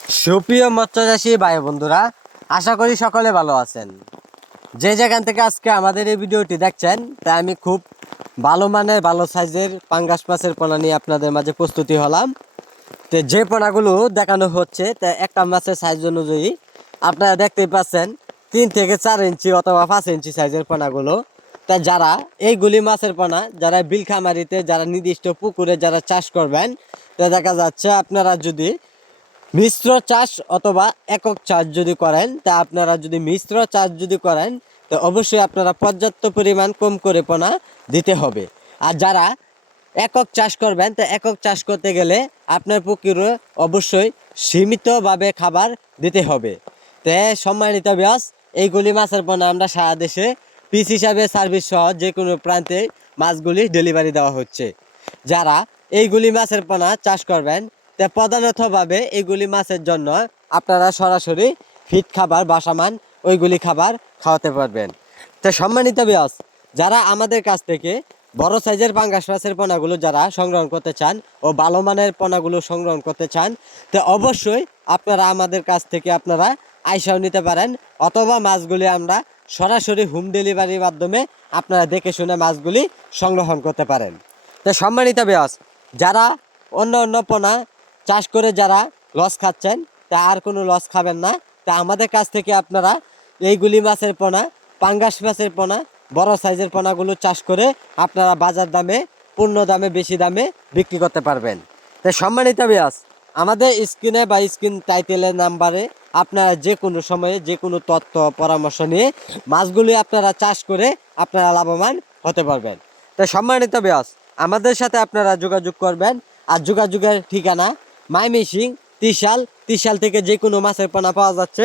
সুপ্রিয় মৎস্যচাষী ভাই বন্ধুরা, আশা করি সকলে ভালো আছেন। যে যেখান থেকে আজকে আমাদের এই ভিডিওটি দেখছেন, তা আমি খুব ভালো মানের ভালো সাইজের পাঙ্গাস মাছের পোনা নিয়ে আপনাদের মাঝে প্রস্তুতি হলাম। তো যে পোনাগুলো দেখানো হচ্ছে, তা একটা মাছের সাইজ অনুযায়ী আপনারা দেখতেই পাচ্ছেন 3 থেকে 4 ইঞ্চি অথবা 5 ইঞ্চি সাইজের পোনাগুলো। তা যারা এইগুলি মাছের পোনা যারা বিলখামারিতে যারা নির্দিষ্ট পুকুরে যারা চাষ করবেন, তা দেখা যাচ্ছে আপনারা যদি মিশ্র চাষ অথবা একক চাষ যদি করেন, তা আপনারা যদি মিশ্র চাষ যদি করেন, তো অবশ্যই আপনারা পর্যাপ্ত পরিমাণ কম করে পোনা দিতে হবে। আর যারা একক চাষ করবেন, তো একক চাষ করতে গেলে আপনার পুকুরে অবশ্যই সীমিতভাবে খাবার দিতে হবে। তো সম্মানিত ব্যাস, এইগুলি মাছের পোনা আমরা সারা দেশে পিস হিসাবে সার্ভিস সহ যে কোনো প্রান্তে মাছগুলি ডেলিভারি দেওয়া হচ্ছে। যারা এইগুলি মাছের পোনা চাষ করবেন, তা প্রধানতভাবে এইগুলি মাছের জন্য আপনারা সরাসরি ফিট খাবার বাসামান ওইগুলি খাবার খাওয়াতে পারবেন। তো সম্মানিত ব্যাস, যারা আমাদের কাছ থেকে বড় সাইজের পাঙ্গাস মাছের পোনাগুলো যারা সংগ্রহ করতে চান ও ভালো মানের পোনাগুলো সংগ্রহ করতে চান, তো অবশ্যই আপনারা আমাদের কাছ থেকে আপনারা আইসাও নিতে পারেন, অথবা মাছগুলি আমরা সরাসরি হোম ডেলিভারির মাধ্যমে আপনারা দেখে শুনে মাছগুলি সংগ্রহণ করতে পারেন। তো সম্মানিত ব্যাস, যারা অন্য অন্য পোনা চাষ করে যারা লস খাচ্ছেন, তা আর কোনো লস খাবেন না। তা আমাদের কাছ থেকে আপনারা এইগুলি মাছের পোনা, পাঙ্গাস মাছের পোনা, বড় সাইজের পোনাগুলো চাষ করে আপনারা বাজার দামে, পূর্ণ দামে, বেশি দামে বিক্রি করতে পারবেন। তাই সম্মানিত ব্যাস, আমাদের স্ক্রিনে বা স্ক্রিন টাইটেলের নাম্বারে আপনারা যে কোনো সময়ে যে কোনো তথ্য পরামর্শ নিয়ে মাছগুলি আপনারা চাষ করে আপনারা লাভবান হতে পারবেন। তাই সম্মানিত ব্যাস, আমাদের সাথে আপনারা যোগাযোগ করবেন। আর যোগাযোগের ঠিকানা ময়মনসিংহ, ত্রিশাল থেকে যে কোনো মাছের পোনা পাওয়া যাচ্ছে।